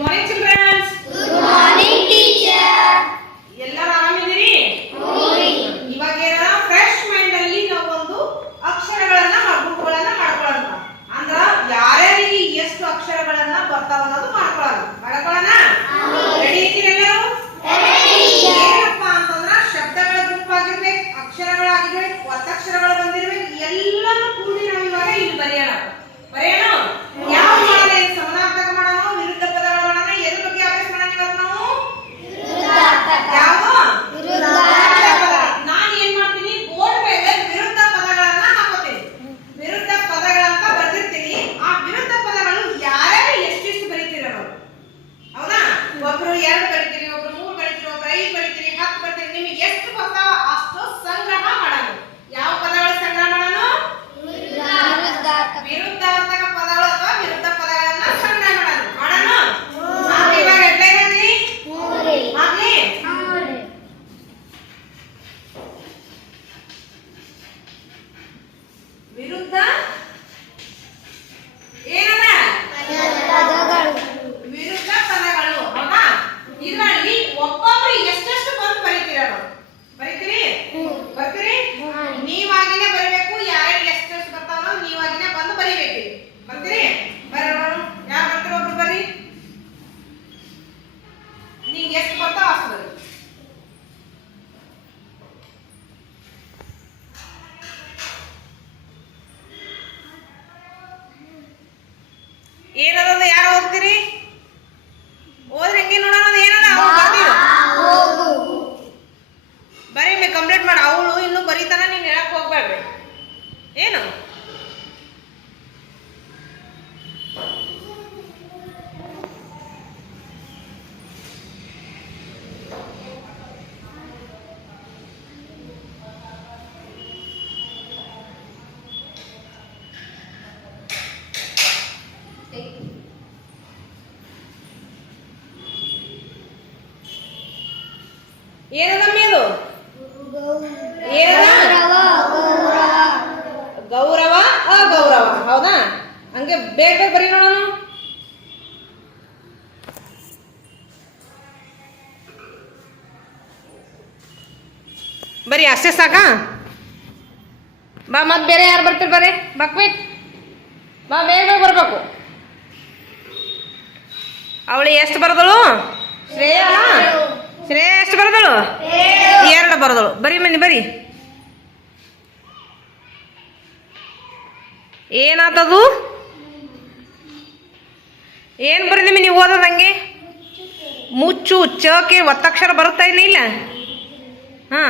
morning, children. Good morning, teacher. ಎಲ್ಲರೂ ಆರಾಮಿದ್ದೀರಿ? ಇವಾಗ ಏನ ಫ್ರೆಶ್ ಮೈಂಡ್ ಅಲ್ಲಿ ನಾವು ಒಂದು ಅಕ್ಷರಗಳನ್ನ ಗುಂಪುಗಳನ್ನ ಮಾಡ್ಕೊಳ್ಳೋಣ. ಅಂದ್ರ ಯಾರ್ಯಾರಿಗೆ ಎಷ್ಟು ಅಕ್ಷರಗಳನ್ನ ಬರ್ತಾವ ಅನ್ನೋದು ಮಾಡ್ಕೊಳ್ಳೋಣ. ರೆಡಿ ಇದ್ದೀರಿ ಎಲ್ಲರೂ? ಏನಪ್ಪ ಅಂತಂದ್ರ ಶಬ್ದಗಳ ಗುಂಪಾಗಿರ್ಬೇಕು, ಅಕ್ಷರಗಳಾಗಿರ್ಬೇಕು, ಒತ್ತಕ್ಷರಗಳು ಬಂದಿರ್ಬೇಕು, ಎಲ್ಲಾನು ಕೂಡಿ ನಾವು ಇವಾಗ ಇಲ್ಲಿ ಬರೆಯೋಣ. ಯಾವ ಮಾಡೋಣ? ಸಮಾನಾರ್ಥಕ ಮಾಡೋಣ, ವಿರುದ್ಧ ಪದಗಳು ಮಾಡೋಣ. ಎದ್ರ ಬಗ್ಗೆ ಅಭ್ಯಾಸ ಮಾಡೋಣ ಇವಾಗ ನಾವು? ಯಾವ ನಾನು ಏನ್ ಮಾಡ್ತೀನಿ, ಬೋರ್ಡ್ ಮೇಲೆ ವಿರುದ್ಧ ಪದಗಳನ್ನ ಹಾಕೋತೀನಿ. ವಿರುದ್ಧ ಪದಗಳಂತ ಬರ್ದಿರ್ತೀನಿ. ಆ ವಿರುದ್ಧ ಪದಗಳು ಯಾರ್ಯಾರು ಎಷ್ಟೆಷ್ಟು ಬರೀತೀರ ನಾವು? ಹೌದಾ? ಒಬ್ರು 2 ಬರೀತೀರಿ, ಒಬ್ರು 3 ಬರೀತೀರಿ, ಒಬ್ರು 5 ಬರೀತೀರಿ, 10 ಬರೀತೀರಿ. ನಿಮಗೆ ಎಷ್ಟು ಬರ್ತಾವ ಅಷ್ಟು ಸಂಗ್ರಹ ಮಾಡೋಣ. ಯಾವ ಪದಗಳ ಸಂಗ್ರಹ ಮಾಡೋಣ? ವಿರುದ್ಧಾರ್ಥಕ ಪದಗಳು ಅಥವಾ ವಿರುದ್ಧ ಪದಗಳನ್ನ ಸಂಗ್ರಹ ಮಾಡೋಣ. ಇವಾಗ ಹೆಡ್ಲೈನ್ ಹಾಕಿ. ವಿರುದ್ಧ ಏನದ? ವಿರುದ್ಧ ಪದಗಳು. ಹೌದಾ? ಇದರಲ್ಲಿ ಒಬ್ಬೊಬ್ರು ಎಷ್ಟೆಷ್ಟು ಬಂದು ಬರೀತೀರ ನಾವು? ಬರೀತೀರಿ? ಬರ್ತೀರಿ? ನೀವಾಗಿನೇ ಬರೀಬೇಕು. ಯಾರ್ಯಾರಿಗೆ ಎಷ್ಟೆಷ್ಟು ಬರ್ತಾವ ನೀವಾಗಿನೇ ಬಂದು ಬರೀಬೇಕು. ಬರ್ತೀರಿ? ಬರೋಣ. ಯಾರು ಬರ್ತೀರ? ಒಬ್ರು ಬರ್ರಿ. ನಿಂಗೆ ಎಷ್ಟು ಬರ್ತಾವ ಅಷ್ಟು ಬರ್ರಿ. ಏನದ? ಯಾರು ಓದ್ತೀರಿ? ಓದ್ರಿ ಹೆಂಗೆ ನೋಡೋಣ. ಏನದ? ಬರೀ ಕಂಪ್ಲೀಟ್ ಮಾಡಿ. ಅವಳು ಇನ್ನು ಬರೀತಾನ, ನೀನ್ ಹೇಳಕ್ ಹೋಗ್ಬೇಡ್ರಿ. ಏನು ಏನದಮ್ಮ ಇದು? ಗೌರವ ಅಗೌರವ. ಹೌದಾ? ಹಂಗೆ ಬೇಗ ಬರೀ ನೋಡೋಣ. ಬರೀ ಅಷ್ಟೇ ಸಾಕಾ? ಬಾ, ಮತ್ ಬೇರೆ ಯಾರು ಬರ್ತೀರಿ? ಬರ್ರಿ, ಬಕ್ವಿಕ್ ಬಾ, ಬೇಗ ಬರ್ಬೇಕು. ಅವಳು ಎಷ್ಟು ಬರದಳು? ಶ್ರೇಯ ಎಷ್ಟು ಬರದಳು? 2 ಬರದಳು. ಬರೀ ಮನಿ ಬರೀ. ಏನಾತದು? ಏನ್ ಬರೀದಿಮಿ ನೀವು ಓದೋದಂಗೆ? ಮುಚ್ಚು. ಚಕ್ಕೆ ಒತ್ತಕ್ಷರ ಬರುತ್ತಾ ಇಲ್ಲ? ಹಾ,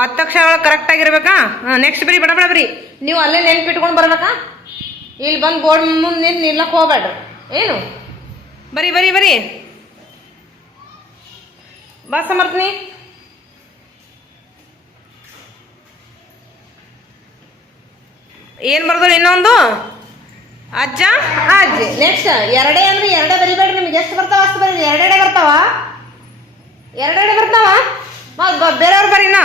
ಒತ್ತಕ್ಷರಗಳು ಕರೆಕ್ಟ್ ಆಗಿರ್ಬೇಕಾ? ನೆಕ್ಸ್ಟ್ ಬರೀ, ಬಡ ಬರೀ. ನೀವು ಅಲ್ಲೇ ನೆನ್ಪಿಟ್ಕೊಂಡು ಬರ್ಬೇಕಾ? ಇಲ್ಲಿ ಬಂದು ಬೋರ್ಡ್ ಮುಂದೆ ನಿಲ್ಲಕ್ಕೆ ಹೋಗ್ಬೇಡ್ರಿ. ಏನು? ಬರೀ ಬರೀ ಬರೀ. ಬಾ ಸಮರ್ಥನಿ. ಏನ್ ಬರ್ದಳು? ಇನ್ನೊಂದು ಅಜ್ಜ ಅಜ್ಜಿ. ನೆಕ್ಸ್ಟ್ 2 ಅಂದ್ರೆ 2 ಬರಿಬೇಡ್ರಿ. ನಿಮ್ಗೆ ಎಷ್ಟು ಬರ್ತಾವ ಅಷ್ಟು ಬರೀ. 2 ಬರ್ತಾವ, 2 ಬರ್ತಾವ. ಬೇರೆಯವ್ರು ಬರೀ. ನಾ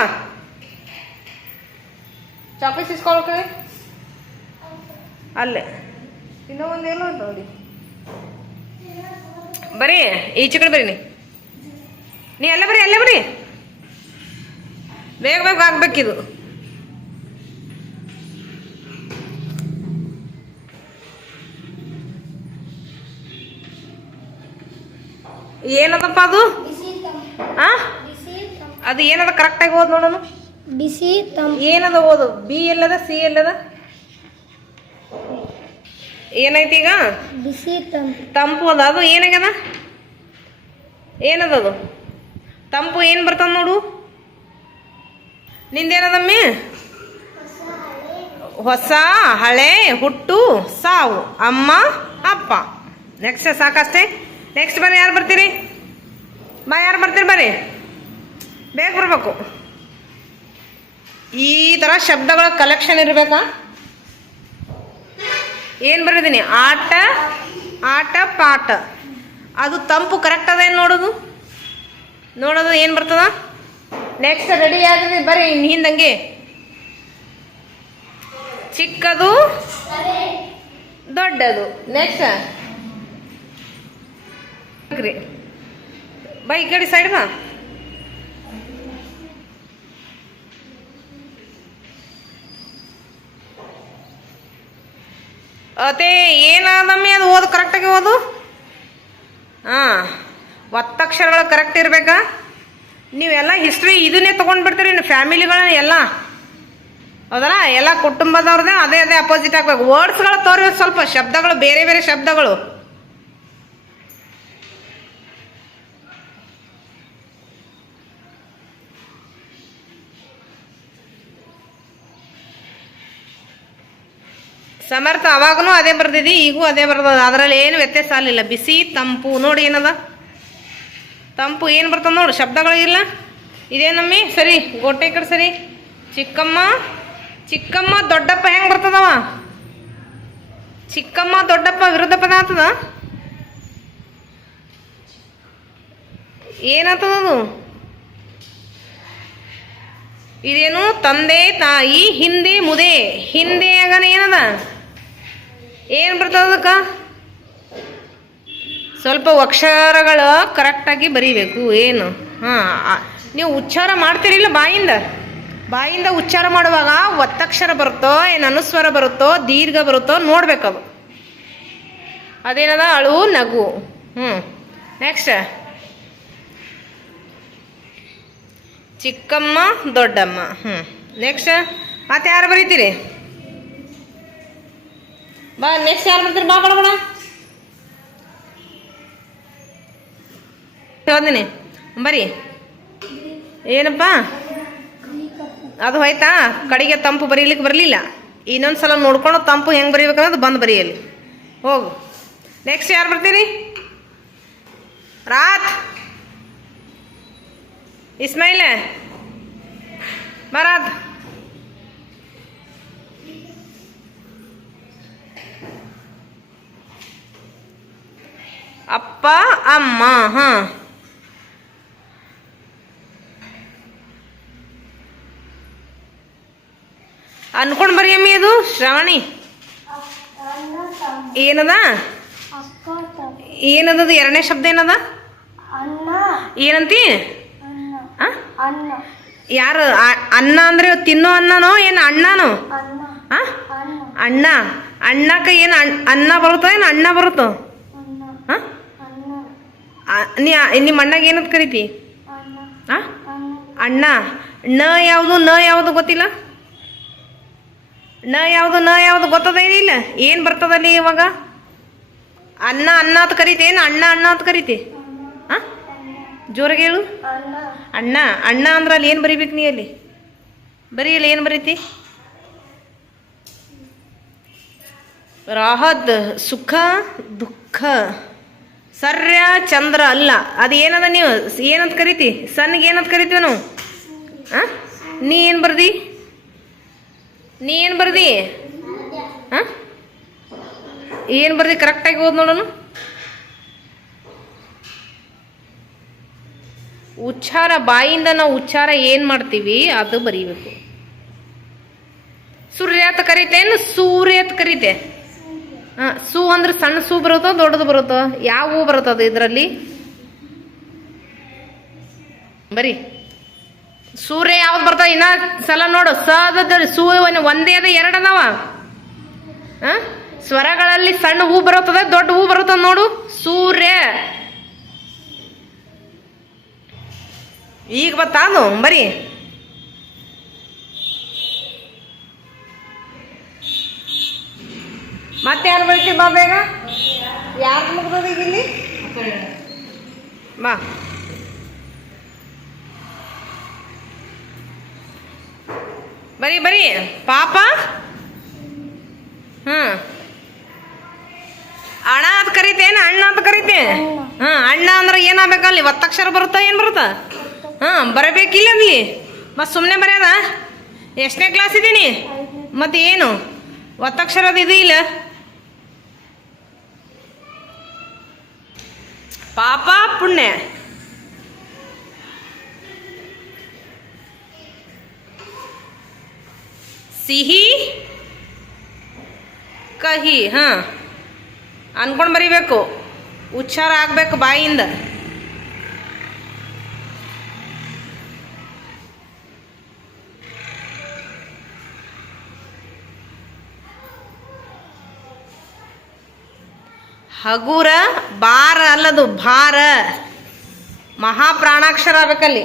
ಚಾಪೀಸ್ ಇಸ್ಕೊಳ್ಕಿ ಅಲ್ಲೇ. ಇನ್ನೂ ಒಂದು ಏನೋ ನೋಡಿ. ಬರೀ ಈಚೆ ಕಡೆ ಬರೀ. ನೀ ಅಲ್ಲೇ ಬರೀ. ಬೇಗ ಬೇಗ ಆಗ್ಬೇಕಿದು. ಏನದಪ್ಪ ಅದು? ಅದು ಏನದ? ಕರೆಕ್ಟಾಗಿ ಓದ್ ನೋಡೋಣ. ಬಿಸಿ ಏನದ? ಓದು. ಬಿ ಎಲ್ಲದ? ಸಿ ಎಲ್ಲದ? ಏನೈತಿ ಈಗ? ಬಿಸಿ ತಂಪು ಅದ. ಅದು ಏನಾಗ್ಯದ? ಏನದದು? ತಂಪು ಏನು ಬರ್ತದ ನೋಡು. ನಿಂದೇನದಮ್ಮಿ? ಹೊಸ, ಹಳೆ, ಹುಟ್ಟು, ಸಾವು, ಅಮ್ಮ, ಅಪ್ಪ. ನೆಕ್ಸ್ಟ್ ಸಾಕಷ್ಟೇ. ನೆಕ್ಸ್ಟ್ ಬನ್ನಿ. ಯಾರು ಬರ್ತೀರಿ? ಬಾ, ಯಾರು ಬರ್ತೀರಿ? ಬರ್ರಿ, ಬೇಗ ಬರ್ಬೇಕು. ಈ ಥರ ಶಬ್ದಗಳ ಕಲೆಕ್ಷನ್ ಇರಬೇಕಾ? ಏನು ಬರೆದಿದ್ದೀನಿ? ಆಟ ಪಾಠ. ಅದು ತಂಪು ಕರೆಕ್ಟ್ ಅದ? ಏನು ನೋಡೋದು ಏನು ಬರ್ತದ? ನೆಕ್ಸ್ಟ್ ರೆಡಿ ಆಗಿದೆ. ಬರ್ರಿ ಹಿಂದಂಗೆ. ಚಿಕ್ಕದು, ದೊಡ್ಡದು. ನೆಕ್ಸ್ಟ್ ಬಾ ಈ ಕಡೆ ಸೈಡ್ ಬಾ. ಅದೇ ಏನಾದಮ್ಮಿ ಅದು ಓದು ಕರೆಕ್ಟಾಗಿ ಓದು. ಹಾಂ, ಒತ್ತಕ್ಷರಗಳು ಕರೆಕ್ಟ್ ಇರಬೇಕಾ? ನೀವೆಲ್ಲ ಹಿಸ್ಟ್ರಿ ಇದನ್ನೇ ತೊಗೊಂಡ್ಬಿಡ್ತೀರಿ ಫ್ಯಾಮಿಲಿಗಳನ್ನ ಎಲ್ಲ, ಹೌದಲ್ಲ? ಎಲ್ಲ ಕುಟುಂಬದವ್ರದ್ದೇ ಅದೇ ಅದೇ ಅಪೋಸಿಟ್ ಆಗ್ಬೇಕು. ವರ್ಡ್ಸ್ಗಳು ತೋರಿ ಸ್ವಲ್ಪ ಶಬ್ದಗಳು, ಬೇರೆ ಬೇರೆ ಶಬ್ದಗಳು. ಸಮರ್ಥ ಅವಾಗೂ ಅದೇ ಬರ್ದಿದ್ದಿ, ಈಗೂ ಅದೇ ಬರ್ತದ, ಅದರಲ್ಲಿ ಏನು ವ್ಯತ್ಯಾಸ ಆಗಲಿಲ್ಲ. ಬಿಸಿ ತಂಪು ನೋಡಿ ಏನದ ತಂಪು ಏನು ಬರ್ತದೆ ನೋಡು, ಶಬ್ದಗಳು ಇಲ್ಲ. ಇದೇನಮ್ಮಿ ಸರಿ, ಗೋಟೆ ಕಡೆ ಸರಿ. ಚಿಕ್ಕಮ್ಮ ಚಿಕ್ಕಮ್ಮ ದೊಡ್ಡಪ್ಪ ಹೆಂಗೆ ಬರ್ತದವ? ಚಿಕ್ಕಮ್ಮ ದೊಡ್ಡಪ್ಪ ವಿರುದ್ಧ ಪದ ಆಗ್ತದ, ಏನಾಗ್ತದದು? ಇದೇನು ತಂದೆ ತಾಯಿ ಹಿಂದೆ ಮುದೆ, ಹಿಂದೆ ಆಗನ ಏನದ, ಏನು ಬರ್ತದ ಅದಕ್ಕೆ? ಸ್ವಲ್ಪ ಅಕ್ಷರಗಳು ಕರೆಕ್ಟಾಗಿ ಬರೀಬೇಕು. ಏನು ಹಾಂ, ನೀವು ಉಚ್ಚಾರ ಮಾಡ್ತೀರಿಲ್ಲ ಬಾಯಿಂದ ಉಚ್ಚಾರ ಮಾಡುವಾಗ ಒತ್ತಕ್ಷರ ಬರುತ್ತೋ ಏನು ಅನುಸ್ವರ ಬರುತ್ತೋ ದೀರ್ಘ ಬರುತ್ತೋ ನೋಡ್ಬೇಕದು. ಅದೇನದ ಅಳು ನಗು. ನೆಕ್ಸ್ಟ್ ಚಿಕ್ಕಮ್ಮ ದೊಡ್ಡಮ್ಮ. ನೆಕ್ಸ್ಟ್ ಮತ್ತೆ ಯಾರು ಬರೀತೀರಿ? ಬಾ ನೆಕ್ಸ್ಟ್ ಯಾರು ಬರ್ತೀರಿ? ಬಾ ಬಡ ಹೇಳ್ತೀನಿ ಬರೀ. ಏನಪ್ಪ ಅದು ಹೋಯ್ತಾ? ಕಡೆಗೆ ತಂಪು ಬರೀಲಿಕ್ಕೆ ಬರಲಿಲ್ಲ. ಇನ್ನೊಂದ್ಸಲ ನೋಡ್ಕೊಂಡು ತಂಪು ಹೆಂಗೆ ಬರೀಬೇಕನ್ನೋದು ಬಂದು ಬರೀಯಲ್ಲಿ ಹೋಗು. ನೆಕ್ಸ್ಟ್ ಯಾರು ಬರ್ತೀರಿ? ರಾತ್ ಇಸ್ಮಾಯಿಲ್ ಬರಾತ್. ಅಪ್ಪ ಅಮ್ಮ. ಹಾಂ, ಅನ್ಕೊಂಡು ಬರೀಯಮ್ಮಿ. ಅದು ಶ್ರಾವಣಿ ಏನದ? ಏನದದು ಎರಡನೇ ಶಬ್ದ ಏನದ? ಏನಂತಿ? ಯಾರು? ಅನ್ನ ಅಂದ್ರೆ ತಿನ್ನೋ ಅನ್ನನೋ ಏನು ಅಣ್ಣನೋ? ಅಣ್ಣ. ಅಣ್ಣಕ್ಕ ಏನು ಅನ್ನ ಬರುತ್ತೋ ಏನು ಅಣ್ಣ ಬರುತ್ತೋ? ನಿಮ್ಮ ಅಣ್ಣಗೆ ಏನಂತ ಕರಿತಿ? ಅಣ್ಣ. ನ ಯಾವುದು ಗೊತ್ತಿಲ್ಲ? ನ ಯಾವುದು ಗೊತ್ತದ ಏನಿಲ್ಲ? ಏನು ಬರ್ತದಲ್ಲಿ ಇವಾಗ? ಅನ್ನ ಅಂತ ಕರಿತಿ ಏನು ಅಣ್ಣ ಅಂತ ಕರಿತಿ? ಜೋರಾಗಿ ಹೇಳು. ಅಣ್ಣ ಅಂದ್ರೆ ಅಲ್ಲಿ ಏನು ಬರಿಬೇಕು? ನೀ ಅಲ್ಲಿ ಬರೀಲಿ ಏನು ಬರೀತಿ? ರಾಹತ್ ಸುಖ ದುಃಖ. ಸರ್ಯ ಚಂದ್ರ ಅಲ್ಲ. ಅದು ಏನದ? ನೀವು ಏನಂತ ಕರಿತಿ? ಸನ್ನಿಗೆ ಏನಂತ ಕರಿತೀವಿ ನಾವು? ನೀ ಏನು ಬರ್ದಿ? ಏನು ಬರ್ದಿ? ಕರೆಕ್ಟಾಗಿ ಓದ್ ನೋಡೋಣ. ಉಚ್ಚಾರ ಬಾಯಿಂದ ನಾವು ಉಚ್ಚಾರ ಏನು ಮಾಡ್ತೀವಿ ಅದು ಬರೀಬೇಕು. ಸೂರ್ಯ ಅಂತ ಕರಿತೇನು? ಸೂರ್ಯ ಅಂತ ಕರಿತೆ. ಸೂ ಅಂದ್ರೆ ಸಣ್ಣ ಸೂ ಬರುತ್ತೋ ದೊಡ್ಡದು ಬರುತ್ತೋ? ಯಾವ ಹೂ ಬರುತ್ತದ ಇದರಲ್ಲಿ? ಬರೀ ಸೂರ್ಯ ಯಾವ್ದು ಬರ್ತದೆ? ಇನ್ನ ಸಲ ನೋಡು. ಸೂ ಒಂದೇ ಅದ ಎರಡು ಅದಾವ. ಸ್ವರಗಳಲ್ಲಿ ಸಣ್ಣ ಹೂ ಬರುತ್ತದೆ ದೊಡ್ಡ ಹೂ ಬರುತ್ತದ ನೋಡು. ಸೂರ್ಯ. ಈಗ ಬತ್ತಾನು ಬರೀ. ಮತ್ತೆ ಯಾರು ಬರೀತೀವಿ? ಬಾ ಬೇಗ. ಯಾರು ಮುಗ್ದದ ಈಗ ಇಲ್ಲಿ? ಬಾ. ಬರೀ ಪಾಪ. ಅಣ್ಣ ಅಂತ ಕರಿತೇನು ಅಣ್ಣ ಅಂತ ಕರಿತೆ? ಅಣ್ಣ ಅಂದ್ರೆ ಏನಾಗಬೇಕಲ್ಲಿ? ಒತ್ತಕ್ಷರ ಬರುತ್ತಾ ಏನು ಬರುತ್ತಾ? ಬರಬೇಕಿಲ್ಲ ಅಲ್ಲಿ. ಮತ್ತು ಸುಮ್ಮನೆ ಬರೆಯೋದ? ಎಷ್ಟನೇ ಕ್ಲಾಸ್ ಇದ್ದೀನಿ? ಮತ್ತೆ ಏನು ಒತ್ತಕ್ಷರದ ಇದು ಇಲ್ಲ? ಪಾಪ ಪುಣ್ಯ. ಸಿಹಿ ಕಹಿ. ಅನ್ಕೊಂಡು ಬರಿಬೇಕು. ಉಚ್ಚಾರ ಆಗ್ಬೇಕು ಬಾಯಿಂದ. ಹಗುರ ಬಾರ ಅಲ್ಲದು ಭಾರ. ಮಹಾಪ್ರಾಣಾಕ್ಷರ ಆಗ್ಬೇಕಲ್ಲಿ.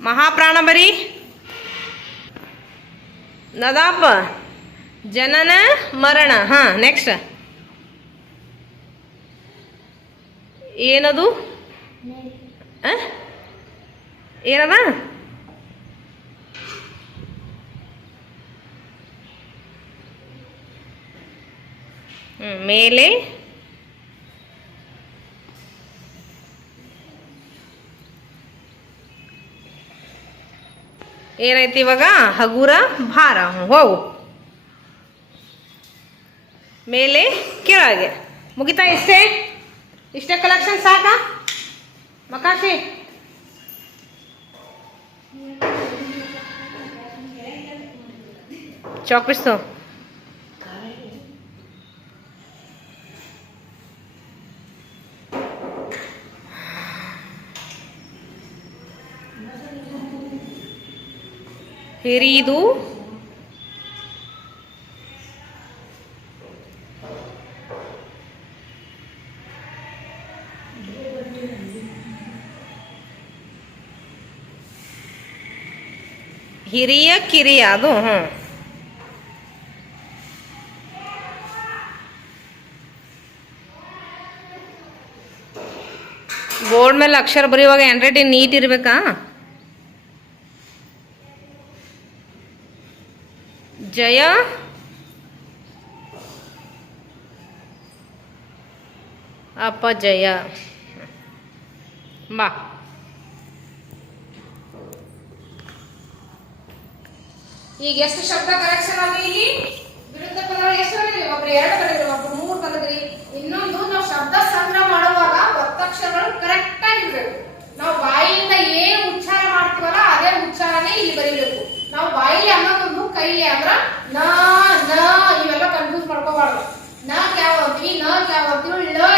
ಮಹಾಪ್ರಾಣ ಬರೀ ನದಾಪ ಜನನ ಮರಣ. ಹಾಂ, ನೆಕ್ಸ್ಟ್ ಏನದು? ಏನದ? ಮೇಲೆ ಏನೈತಿ ಇವಾಗ? ಹಗುರ ಭಾರ. ಹೋಗು ಮೇಲೆ ಕೆಳಗೆ. ಮುಗಿತಾ? ಇಷ್ಟೇ ಕಲೆಕ್ಷನ್ ಸಾಕಾ ಮಕಾಶಿ? ಚೌಪಿಸ್ತು. ಹಿರಿದು ಹಿರಿಯ ಕಿರಿಯ ಅದು. ಬೋರ್ಡ್ ಮೇಲೆ ಅಕ್ಷರ ಬರೆಯುವಾಗ ಹ್ಯಾಂಡ್ ರೈಟಿಂಗ್ ನೀಟ್ ಇರಬೇಕಾ? ಜಯ ಅಪಜಯ. ಬಾ ಈಗ ಎಷ್ಟು ಶಬ್ದ ಕರೆಕ್ಷನ್ ಆಗಿ ಇಲ್ಲಿ ವಿರುದ್ಧ ಪದಗಳು ಎಷ್ಟು ಬಂದಿದೆ? ಒಬ್ರು 2 ಬಂದಿದ್ರಿ, ಒಬ್ರು 3 ಬಂದಿದ್ರಿ. ಇನ್ನೊಂದು, ನಾವು ಶಬ್ದ ಸಂಗ್ರಹ ಮಾಡುವಾಗ ಒತ್ತಕ್ಷರಗಳು ಕರೆಕ್ಟ್ ಆಗಿರ್ಬೇಕು. ನಾವು ಬಾಯಿಯಿಂದ ಏನು ಉಚ್ಚಾರ ಮಾಡ್ತೀವಲ್ಲ ಅದೇ ಉಚ್ಚಾರನೇ ಇಲ್ಲಿ ಬರೀಬೇಕು. ನಾವು ಬಾಯಿಲಿ ಅನ್ನೋದೊಂದು, ಕೈಲಿ ಅಂದ್ರ ನ ನ ಇವೆಲ್ಲ ಕನ್ಫ್ಯೂಸ್ ಮಾಡ್ಕೋಬಾರ್ದು. ನ ಯಾವ ಅಂತೀವಿ, ನ ಯಾವ ಅಂತೀವಿ, ಳ